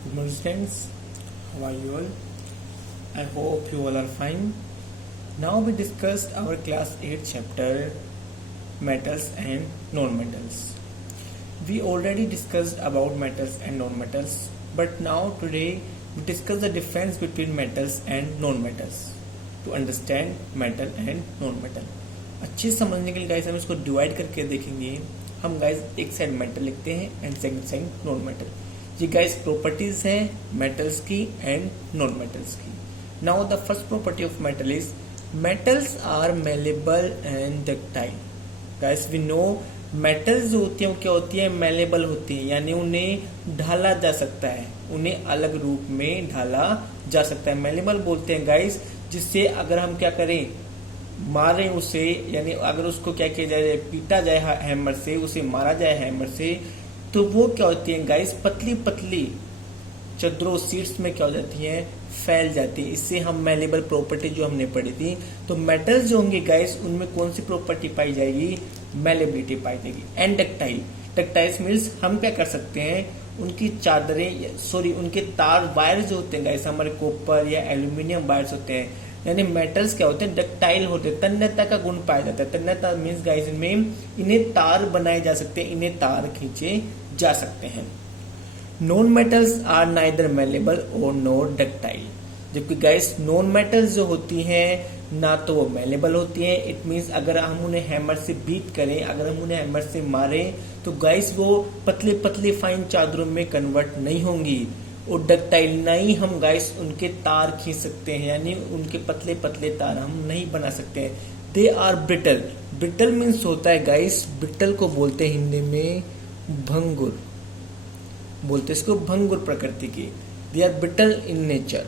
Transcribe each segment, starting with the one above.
Good morning, friends. How are you all? I hope you all are fine. Now we discussed our class 8 chapter metals and non-metals. We already discussed about metals and non-metals, but now today we discuss the difference between metals and non-metals to understand metal and non-metal. अच्छे समझने के लिए guys हम इसको divide करके देखेंगे. हम guys एक साइड मेटल लिखते हैं and second side non metal. ये गाइस प्रॉपर्टीज हैं मेटल्स की एंड नॉन मेटल्स की. Now the first property of metal is metals are malleable and ductile. Guys we know metals जो होती है वो क्या होती है, मेलेबल होती है, यानी उन्हें ढाला जा सकता है, उन्हें अलग रूप में ढाला जा सकता है. मेलेबल बोलते हैं गाइस जिससे अगर हम क्या करें, मारे उसे, यानी अगर उसको क्या किया जाए, पीटा जाए हैमर से, उसे मारा जाए हैमर से, तो वो क्या होती है गाइस, पतली पतली चद्रों सीट्स में क्या हो जाती है, फैल जाती है. इससे हम मेलेबल प्रॉपर्टी जो हमने पढ़ी थी. तो मेटल्स जो होंगे गाइस उनमें कौन सी प्रॉपर्टी पाई जाएगी, मेलेबिलिटी पाई जाएगी. एंड डक्टाइल, डक्टाइल्स मीन्स हम क्या कर सकते हैं, उनकी चादरें उनके तार वायर जो होते हैं गाइस, हमारे कॉपर या एल्यूमिनियम वायर्स होते हैं, यानी मेटल्स क्या होते हैं, डक्टाइल होते हैं, तन्यता का गुण पाया जाता है. तन्यता मीन्स गाइस इनमें इन्हें तार बनाए जा सकते हैं, इन्हें तार खींचे जा सकते हैं. Non metals are neither malleable और नॉट डक्टाइल. जबकि गाइस नॉन मेटल्स जो होती हैं ना तो वो मेलेबल होती हैं. इट मीन्स अगर हम उन्हें हैमर से बीट करें, अगर हम उन्हें हैमर से मारें, तो गाइस वो पतली पतली फाइन चादरों में कन्वर्ट नहीं होंगी. और डक्टाइल नहीं हम गाइस उनके तार खींच सकते हैं, यानी उनके पतले पतले तार हम नहीं बना सकते हैं. They are brittle. Brittle means होता है गाइस, ब्रिटल को बोलते हैं हिंदी में भंगुर, बोलते इसको भंगुर प्रकृति की. They are brittle in nature.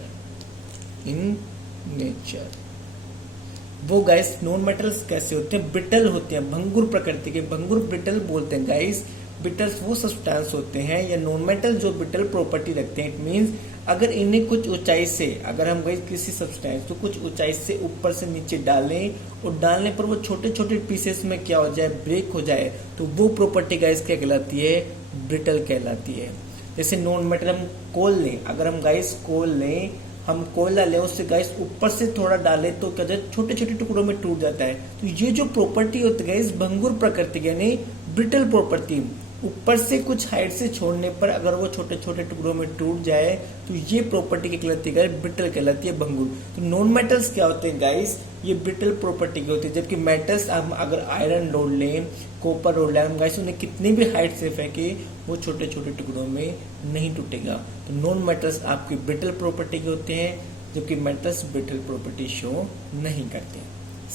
वो गाइस नॉन मेटल्स कैसे होते हैं, ब्रिटल होते हैं, भंगुर प्रकृति के. भंगुर ब्रिटल बोलते हैं गाइस. ब्रिटल्स वो सब्सटेंस होते हैं या नॉन मेटल जो ब्रिटल प्रॉपर्टी रखते हैं. इट मींस अगर इन्हें कुछ ऊंचाई से, अगर हम गाइस किसी सब्सटेंस को कुछ ऊंचाई से ऊपर से नीचे डालें और डालने पर वो छोटे छोटे पीसेस में क्या हो जाए, ब्रेक हो जाए, तो वो प्रॉपर्टी गाइस क्या कहलाती है, ब्रिटल कहलाती है. जैसे नॉन मेटल हम कोल लें, अगर हम गाइस कोल लें, हम कोयला लें, उससे गाइस ऊपर से थोड़ा डालें तो क्या होता है, छोटे छोटे टुकड़ों में टूट जाता है. तो ये जो प्रॉपर्टी होती है गाइस भंगुर प्रकृति यानी ब्रिटल प्रॉपर्टी, ऊपर से कुछ हाइट से छोड़ने पर अगर वो छोटे छोटे टुकड़ों में टूट जाए तो ये प्रॉपर्टी की कहलाती है, ब्रिटल कहलाती है, भंगुर. तो नॉन मेटल्स क्या होते हैं गाइस, ये ब्रिटल प्रॉपर्टी की होती है. जबकि मेटल्स हम अगर आयरन रोड लें, कॉपर रोड लें, हम गाइस उन्हें कितनी भी हाइट से फेंके वो छोटे छोटे टुकड़ों में नहीं टूटेगा. तो नॉन मेटल्स आपकी ब्रिटल प्रॉपर्टी के होते हैं, जबकि मेटल्स ब्रिटल प्रॉपर्टी शो नहीं करते.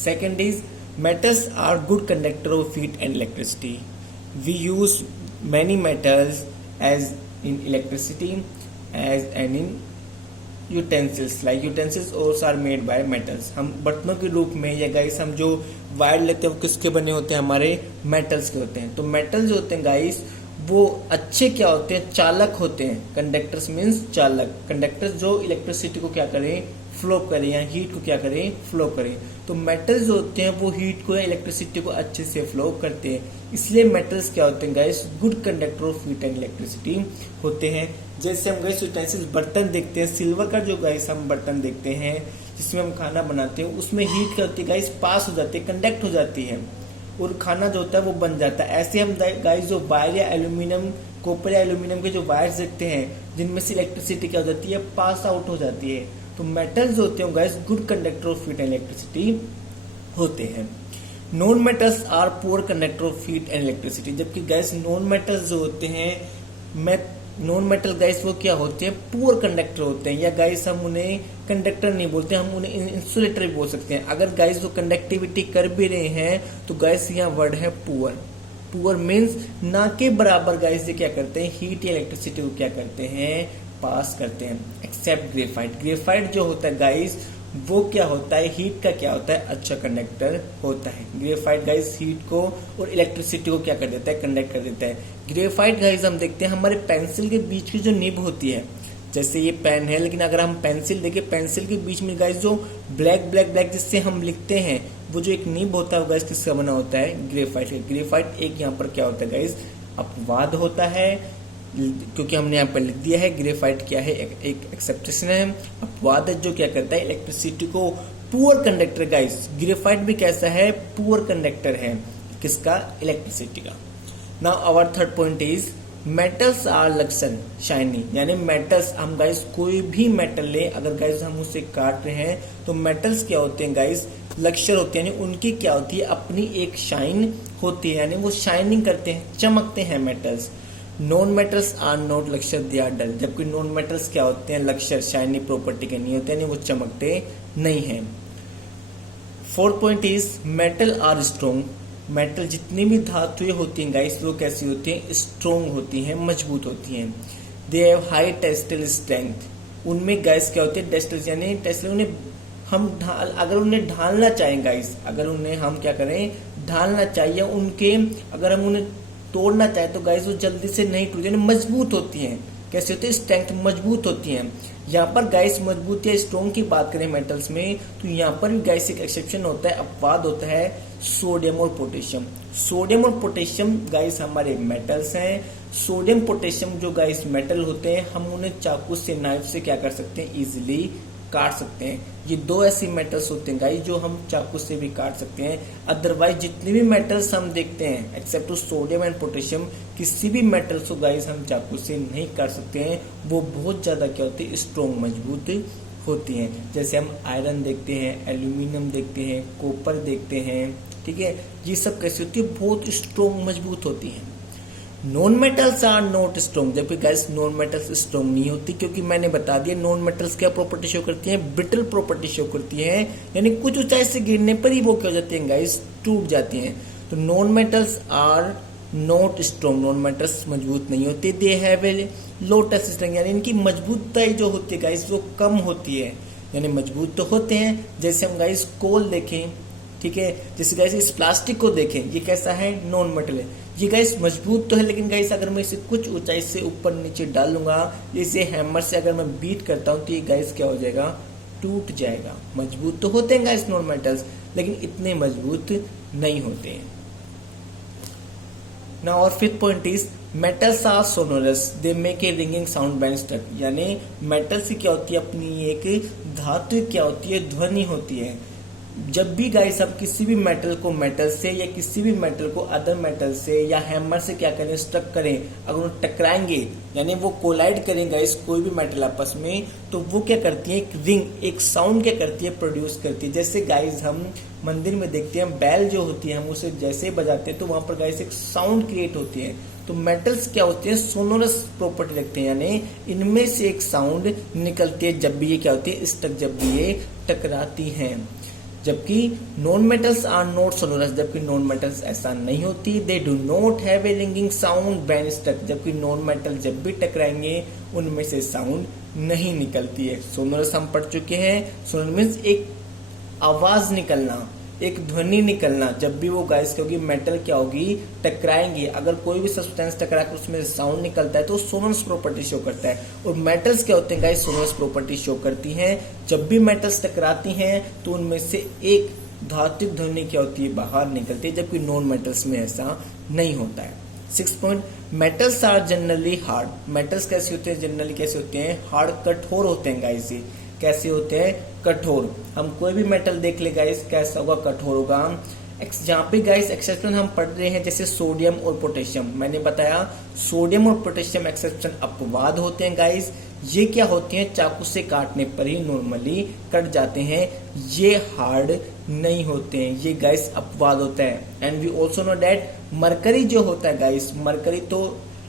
Second is metals are good conductor of heat and electricity. We use many metals as in electricity as and in utensils. Like utensils also are made by metals. हम बर्तनों के रूप में या guys हम जो वायर लेते हैं वो किसके बने होते हैं, हमारे मेटल्स के होते हैं. तो मेटल्स जो होते हैं गाइस वो अच्छे क्या होते हैं, चालक होते हैं. कंडक्टर्स मीन्स चालक. कंडक्टर्स जो इलेक्ट्रिसिटी को क्या करें, फ्लो करें, या हीट को क्या करें, फ्लो करें. तो मेटल्स जो होते हैं वो हीट को या इलेक्ट्रिसिटी को अच्छे से फ्लो करते हैं. इसलिए मेटल्स क्या होते हैं guys, good conductor of heat and electricity होते हैं. जैसे हम गाइस यूटेंसिल्स बर्तन देखते हैं, सिल्वर का जो गाइस हम बर्तन देखते हैं जिसमें हम खाना बनाते हैं, उसमें हीट क्या होती है गाइस, पास हो जाती है, कंडक्ट हो जाती है और खाना जो होता है वो बन जाता है. ऐसे हम गाइस जो वायर या एल्यूमिनियम, कॉपर या एल्यूमिनियम के जो वायर्स देखते हैं जिनमें से इलेक्ट्रिसिटी क्या हो जाती है, पास आउट हो जाती है. तो मेटल्स होते हैं guys good conductor of heat and electricity होते हैं. Non metals are poor conductor of heat and electricity. जबकि गाइस नॉन मेटल्स जो होते हैं, नॉन मेटल गाइस वो क्या होते हैं, पुअर कंडक्टर होते हैं, या गाइस हम उन्हें कंडक्टर नहीं बोलते, हम उन्हें इंसुलेटर भी बोल सकते हैं. अगर गाइस वो कंडक्टिविटी कर भी रहे हैं तो गाइस यहाँ वर्ड है पुअर. पुअर मीन्स ना के बराबर गाइस ये क्या करते हैं, हीट या इलेक्ट्रिसिटी को क्या करते हैं, पास करते हैं. Accept graphite. ग्रेफाइट जो होता है गाइस वो क्या होता है, हीट का क्या होता है, अच्छा कंडक्टर होता है. ग्रेफाइट गाइस हीट को और इलेक्ट्रिसिटी को क्या कर देता है, कंडक्ट कर देता है. ग्रेफाइट गाइस हम देखते हैं हमारे पेंसिल के बीच की जो निब होती है, जैसे ये पेन है, लेकिन अगर हम पेंसिल देखें, पेंसिल के बीच में गाइस जो ब्लैक ब्लैक ब्लैक जिससे हम लिखते हैं, वो जो एक निब होता है गाइस किसका बना होता है, ग्रेफाइट. ग्रेफाइट एक यहाँ पर क्या होता है गाइस, अपवाद होता है. क्योंकि हमने यहाँ पर लिख दिया है ग्रेफाइट क्या है, एक एक्सेप्टेशन है, अपवाद है जो क्या करता है इलेक्ट्रिसिटी को पुअर कंडक्टर। गाइस ग्रेफाइट भी कैसा है, पुअर कंडक्टर है, किसका, इलेक्ट्रिसिटी का। Now our third point is metals are लक्सन शाइनी, यानी मेटल्स, हम गाइस कोई भी मेटल ले, अगर गाइस हम उसे काट रहे हैं तो मेटल्स क्या होते हैं गाइस, लक्ष्यर होते हैं, यानी उनकी क्या होती है, अपनी एक शाइन होती है, यानी वो शाइनिंग करते हैं, चमकते हैं metals. Non metals are not lustre, they are dull, जबकि नॉन मेटल्स क्या होते हैं, लक्ष्यर, शाइनी प्रॉपर्टी के नहीं होते, यानी वो चमकते नहीं हैं। Fourth point is metal are strong, metal जितनी भी धातुएं होती हैं गाइस वो कैसी होती हैं, स्ट्रोंग होती हैं, मजबूत होती हैं। They have high tensile strength, उनमें गाइस क्या होती है, टेंसिल, यानी टेंसिल, उन्हें हम अगर उन्हें ढालना चाहें गाइस, अगर उन्हें हम क्या करें, ढालना चाहिए उनके, अगर हम उन्हें तोड़ना चाहें तो गाइस वो जल्दी से नहीं टूटती, यानी मजबूत होती हैं। कैसे होती है, स्ट्रेंथ, मजबूत होती हैं। यहाँ पर गाइस मजबूत या स्ट्रॉन्ग की बात करें मेटल्स में, तो यहाँ पर भी गाइस एक एक्सेप्शन होता है, अपवाद होता है, सोडियम और पोटेशियम। सोडियम और पोटेशियम गाइस हमारे मेटल्स हैं। सोडियम पोटेशियम जो गाइस मेटल होते हैं, हम उन्हें चाकू से, नाइफ से क्या कर सकते हैं, इजिली काट सकते हैं। ये दो ऐसी मेटल्स होते हैं गाइस जो हम चाकू से भी काट सकते हैं। अदरवाइज जितने भी मेटल्स हम देखते हैं except to sodium and potassium, किसी भी मेटल्स को गाइस हम चाकू से नहीं काट सकते हैं, वो बहुत ज्यादा क्या होती है, स्ट्रॉन्ग, मजबूत होती हैं। जैसे हम आयरन देखते हैं, एल्यूमिनियम देखते हैं, कॉपर देखते हैं, ठीक है, ये सब कैसी होती है, बहुत स्ट्रॉन्ग, मजबूत होती हैं। Non metals are not strong, जबकि गाइस नॉन मेटल्स स्ट्रॉन्ग नहीं होती, क्योंकि मैंने बता दिया नॉन मेटल्स क्या प्रॉपर्टी शो करती हैं, ब्रिटल प्रॉपर्टी शो करती है, यानी कुछ ऊंचाई से गिरने पर ही वो क्या हो जाती हैं गाइस, टूट जाती हैं। तो non metals are not strong, non metals मजबूत नहीं होते। They have a low tensile strength, यानी इनकी मजबूतता जो होती है गाइस वो कम होती है, यानी मजबूत तो होते हैं। जैसे हम गाइस कोल देखें, ठीक है, जैसे गाइस इस प्लास्टिक को देखें, ये कैसा है, नॉन मेटल है, ये गाइस मजबूत तो है, लेकिन गाइस अगर मैं इसे कुछ ऊंचाई से ऊपर नीचे डालूंगा, इसे हैमर से अगर मैं बीट करता हूं तो ये गाइस क्या हो जाएगा, टूट जाएगा। मजबूत तो होते हैं गाइस नॉन मेटल्स, लेकिन इतने मजबूत नहीं होते हैं। नाउ और fifth point is metals are sonorous, they make a ringing sound when struck, यानी मेटल्स की क्या होती है, अपनी एक धातु क्या होती है, ध्वनि होती है। जब भी गाइस आप किसी भी मेटल को मेटल से या किसी भी मेटल को अदर मेटल से या हैमर से क्या करें, स्ट्रक करें, अगर वो टकराएंगे यानी वो कोलाइड करें गाइस कोई भी मेटल आपस में, तो वो क्या करती है, एक रिंग, एक साउंड क्या करती है, प्रोड्यूस करती है। जैसे गाइस हम मंदिर में देखते हैं बैल जो होती है, हम उसे जैसे बजाते हैं तो वहां पर गाइस एक साउंड क्रिएट होती है। तो मेटल्स क्या होते हैं, सोनोरस प्रॉपर्टी रखते हैं, यानी इनमें से एक साउंड निकलती है जब भी ये क्या होती है, स्टक, जब भी ये टकराती हैं। जबकि non metals are not sonorous, जबकि नॉन मेटल्स ऐसा नहीं होती, they do not have a ringing sound when struck, जबकि नॉन मेटल जब भी टकराएंगे उनमें से साउंड नहीं निकलती है। सोनोरस हम पढ़ चुके हैं, सोनोरस मींस एक आवाज निकलना, एक ध्वनि निकलना, जब भी वो गाइस क्या होगी, मेटल क्या होगी, टकराएंगे, अगर कोई भी सब्सटेंस टकरा कर उसमें साउंड निकलता है तो सोनोरस प्रॉपर्टी शो करता है। और मेटल्स क्या होते हैं गाइस, सोनोरस प्रॉपर्टी शो करती हैं। जब भी मेटल्स टकराती हैं तो उनमें से एक धात्विक ध्वनि क्या होती है, बाहर निकलती है, जबकि नॉन मेटल्स में ऐसा नहीं होता है। 6 point, metals are generally hard, metals कैसे होते हैं, जनरली कैसे होते हैं, हार्ड, कठोर होते हैं गाइस। कैसे होते हैं, कठोर। हम कोई भी मेटल देख ले गाइस, कैसा होगा, कठोर होगा। जहाँ पे गाइस एक्सेप्शन हम पढ़ रहे हैं, जैसे सोडियम और पोटेशियम, मैंने बताया सोडियम और पोटेशियम एक्सेप्शन अपवाद होते हैं गाइस। ये क्या होते हैं, चाकू से काटने पर ही नॉर्मली कट जाते हैं, ये हार्ड नहीं होते हैं, ये गाइस अपवाद होता है। And we also know that mercury जो होता है गाइस, मरकरी तो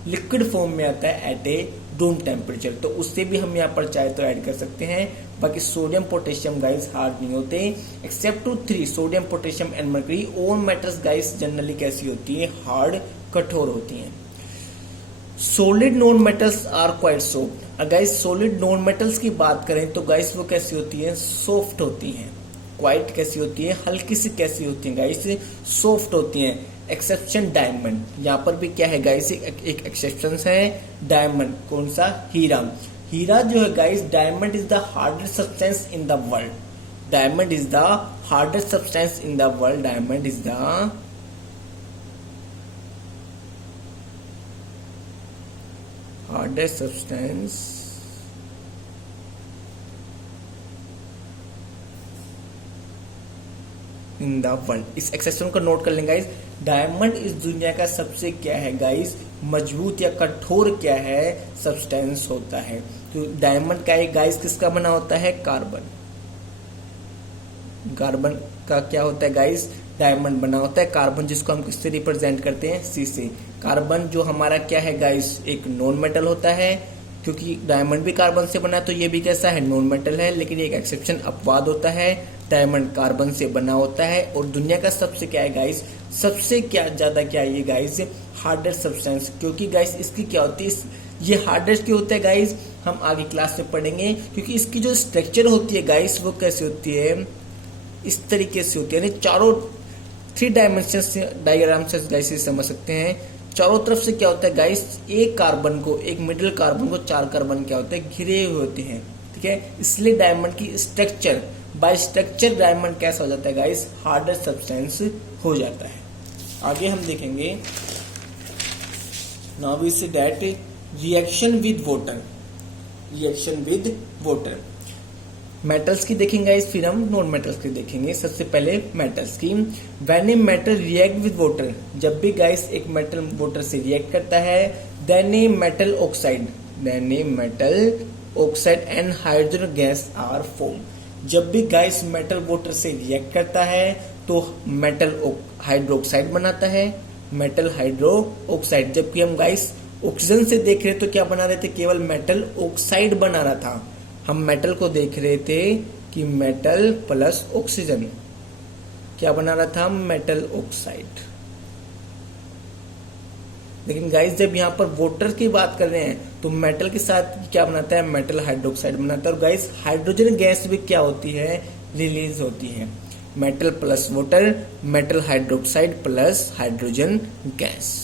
लिक्विड फॉर्म में आता है एट ए रूम टेम्परेचर, तो उससे भी हम यहाँ पर चाहे तो ऐड कर सकते हैं। बाकी सोडियम पोटेशियम गाइस हार्ड नहीं होते, except to 3 sodium potassium and mercury. All metals guys generally कैसी होती है, हार्ड, कठोर होती हैं। Solid non metals are quite soft, guys solid non metals की बात करें तो गाइस वो कैसी होती है, सॉफ्ट होती हैं। क्वाइट कैसी होती है, हल्की सी कैसी होती है गाइस, सॉफ्ट होती हैं। एक्सेप्शन डायमंड, यहाँ पर भी क्या है गाइस, एक एक्सेप्शन है डायमंड, कौन सा, हीरा। हीरा जो है guys, diamond is the hardest substance in the world, diamond is the hardest substance in the world, diamond is the hardest substance in the world. इस एक्सप्रेशन को नोट कर लेंगे गाइस। डायमंड इस दुनिया का सबसे क्या है गाइस, मजबूत या कठोर क्या है सब्सटेंस होता है। तो डायमंड का एक गाइस किसका बना होता है, कार्बन। कार्बन का क्या होता है गाइस, डायमंड बना होता है कार्बन, जिसको हम किससे रिप्रेजेंट करते हैं, सी से। कार्बन जो हमारा क्या है गाइस, एक नॉन मेटल होता है, क्योंकि डायमंड भी कार्बन से बना है तो ये भी कैसा है, नॉन मेटल है। लेकिन एक एक्सेप्शन अपवाद होता है, डायमंड कार्बन से बना होता है। और दुनिया का सबसे क्या है गाइस, सबसे क्या ज्यादा क्या है ये गाइस, हार्डेस्ट सब्सटेंस। क्योंकि गाइस इसकी क्या होती है, ये हार्डेस्ट क्यों होता है गाइस, हम आगे क्लास में पढ़ेंगे। क्योंकि इसकी जो स्ट्रक्चर होती है गाइस वो कैसे होती है, इस तरीके से होती है, यानी चारों 3 डायमेंशन डायग्राम से गाइस समझ सकते हैं। चारों तरफ से क्या होता है गाइस, एक कार्बन को, एक मिडिल कार्बन को 4 कार्बन क्या होते हैं, घिरे हुए होते हैं। ठीक है, इसलिए डायमंड की स्ट्रक्चर, बाय स्ट्रक्चर डायमंड कैसा हो जाता है गाइस, हार्डेस्ट सब्सटेंस हो जाता है। आगे हम देखेंगे, now we see that reaction with water. Reaction with water, metals की देखेंगे गाइस, फिर हम नॉन मेटल्स की देखेंगे। सबसे पहले मेटल्स की, when a metal react with water, जब भी गाइस एक मेटल वाटर से रिएक्ट करता है, then a metal oxide, then a metal oxide and hydrogen gas are form. जब भी गाइस मेटल वाटर से रिएक्ट करता है तो मेटल हाइड्रोक्साइड बनाता है, मेटल हाइड्रो ऑक्साइड। जबकि हम गाइस ऑक्सीजन से देख रहे तो क्या बना रहे थे, केवल मेटल ऑक्साइड बना रहा था। हम मेटल को देख रहे थे कि मेटल प्लस ऑक्सीजन क्या बना रहा था, मेटल ऑक्साइड। लेकिन गाइस जब यहाँ पर वाटर की बात कर रहे हैं तो मेटल के साथ क्या बनाता है, मेटल हाइड्रोक्साइड बनाता है। और गाइस हाइड्रोजन गैस भी क्या होती है, रिलीज होती है। Metal plus water, metal hydroxide plus hydrogen gas.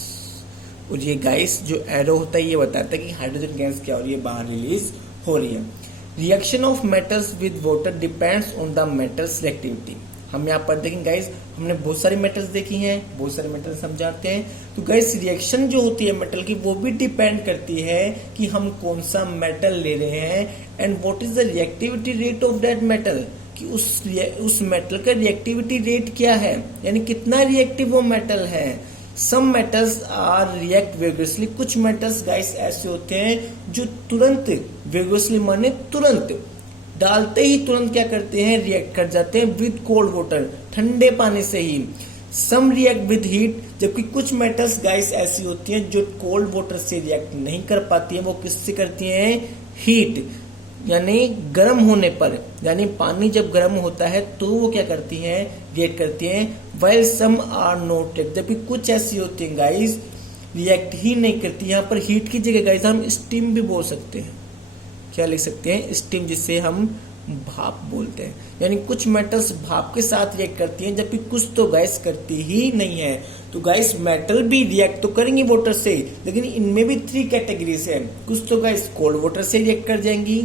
और ये गाइस जो एरो होता है ये बताता है कि हाइड्रोजन गैस क्या हो रही है, बाहर रिलीज हो रही है। Reaction of metals with water depends on the metal selectivity. हम यहाँ पर देखेंगे गाइस, हमने बहुत सारी मेटल्स देखी हैं, बहुत सारे मेटल्स हम जानते हैं। तो गाइस रिएक्शन जो होती है मेटल की वो भी डिपेंड करती है कि हम कौन सा मेटल ले रहे हैं and what is the reactivity rate of that metal, कि उस मेटल का रिएक्टिविटी रेट क्या है, यानी कितना रिएक्टिव वो मेटल है। सम मेटल्स आर रिएक्ट वेगरसली, कुछ मेटल्स गाइस ऐसे होते हैं जो तुरंत, वेगरसली माने तुरंत, डालते ही तुरंत क्या करते हैं, रिएक्ट कर जाते हैं विद कोल्ड वाटर, ठंडे पानी से ही। सम रिएक्ट विद हीट, जबकि कुछ मेटल्स गाइस ऐसी होती हैं जो कोल्ड वाटर से रिएक्ट नहीं कर पाती है, वो किससे करती हैं, हीट, यानी गर्म होने पर, यानी पानी जब गर्म होता है तो वो क्या करती हैं, रिएक्ट करती हैं। While some are not react, जबकि कुछ ऐसी होती हैं गाइस रिएक्ट ही नहीं करती। यहाँ पर हीट की जगह गाइस हम स्टीम भी बोल सकते हैं, क्या लिख सकते हैं, स्टीम, जिसे हम भाप बोलते हैं। यानी कुछ मेटल्स भाप के साथ रिएक्ट करती हैं, जबकि कुछ तो गैस करती ही नहीं है। तो गाइस मेटल भी रिएक्ट तो करेंगी वाटर से, लेकिन इनमें भी 3 कैटेगरीज है। कुछ तो गाइस कोल्ड वाटर से रिएक्ट कर जाएंगी,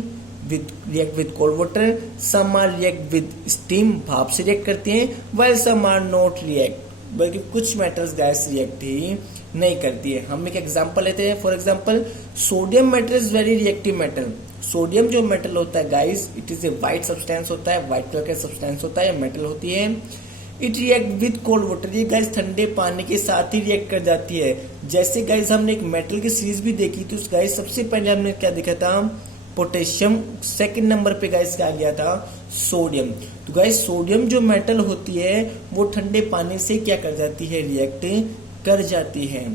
react with cold water. Some are react with steam, भाप से रिएक्ट करती हैं। While some are not react, बल्कि कुछ मेटल्स गैस रिएक्ट ही नहीं करती है। हम एक एग्जांपल लेते हैं, for example sodium metal is very reactive metal. Sodium जो मेटल होता है guys, it is a white substance होता है, व्हाइट कलर का सब्सटेंस होता है, मेटल होती है। It react with cold water, ये गाइस ठंडे पानी के साथ ही रिएक्ट कर जाती है। जैसे गाइस हमने एक मेटल की सीरीज भी देखी थी, उस गाइस सबसे पहले हमने क्या देखा था, पोटेशियम, सेकंड नंबर पे गाइस क्या गया था, सोडियम। तो गाइस सोडियम जो मेटल होती है वो ठंडे पानी से क्या कर जाती है, रिएक्ट कर जाती है।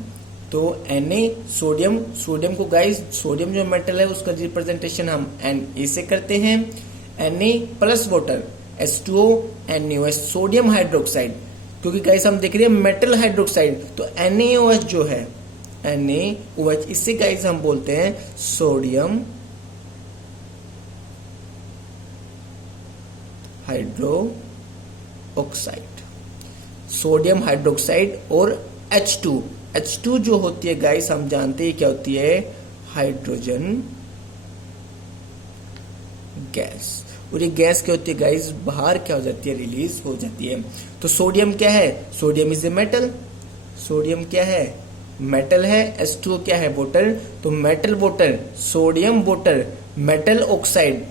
तो Na सोडियम, सोडियम को गाइस, सोडियम जो मेटल है उसका रिप्रेजेंटेशन हम Na से करते हैं। Na plus water H2O NaOH, sodium hydroxide, क्योंकि गाइस हम देख रहे हैं मेटल हाइड्रोक्साइड, तो NaOH जो है, NaOH, इससे गाइस हम बोलते हैं sodium hydro oxide, sodium hydroxide. और H2 जो होती है गाइस हम जानते हैं क्या होती है, हाइड्रोजन गैस। और ये गैस क्या होती है गाइस, बाहर क्या हो जाती है, रिलीज हो जाती है। तो सोडियम क्या है, sodium is a metal, sodium क्या है, मेटल है, H2O क्या है, वाटर, तो metal water, sodium water, metal oxide,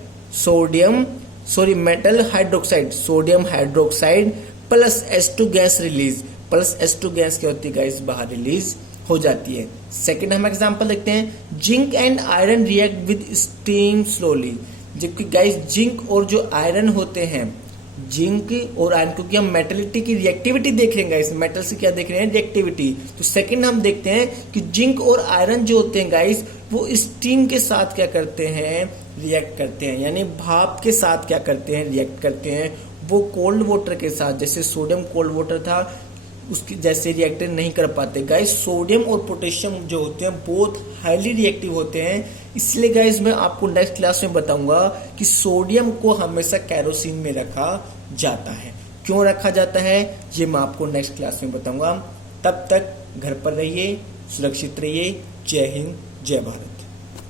metal hydroxide, sodium hydroxide plus H2 gas release, plus H2 gas क्या होती है गाइस, बाहर रिलीज हो जाती है। सेकंड हम एग्जांपल देखते हैं, zinc and iron react with steam slowly. जबकि गाइस जिंक और जो आयरन होते हैं, जिंक और आयरन, क्योंकि हम मेटलिटी की रिएक्टिविटी देख रहे हैं गाइस, मेटल से क्या देख रहे हैं, रिएक्टिविटी। तो सेकंड हम देखते हैं कि जिंक और आयरन जो होते हैं गाइस, वो स्टीम के साथ क्या करते हैं, रिएक्ट करते हैं, यानी भाप के साथ क्या करते हैं, रिएक्ट करते हैं। वो कोल्ड वाटर के साथ, जैसे सोडियम कोल्ड वाटर था, उसकी जैसे रिएक्ट नहीं कर पाते गाइस। सोडियम और पोटेशियम जो होते हैं बहुत हाईली रिएक्टिव होते हैं, इसलिए गाइस मैं आपको नेक्स्ट क्लास में बताऊंगा कि सोडियम को हमेशा केरोसिन में रखा जाता है। क्यों रखा जाता है ये मैं आपको नेक्स्ट क्लास में बताऊंगा। तब तक घर पर रहिए, सुरक्षित रहिए। जय हिंद, जय भारत।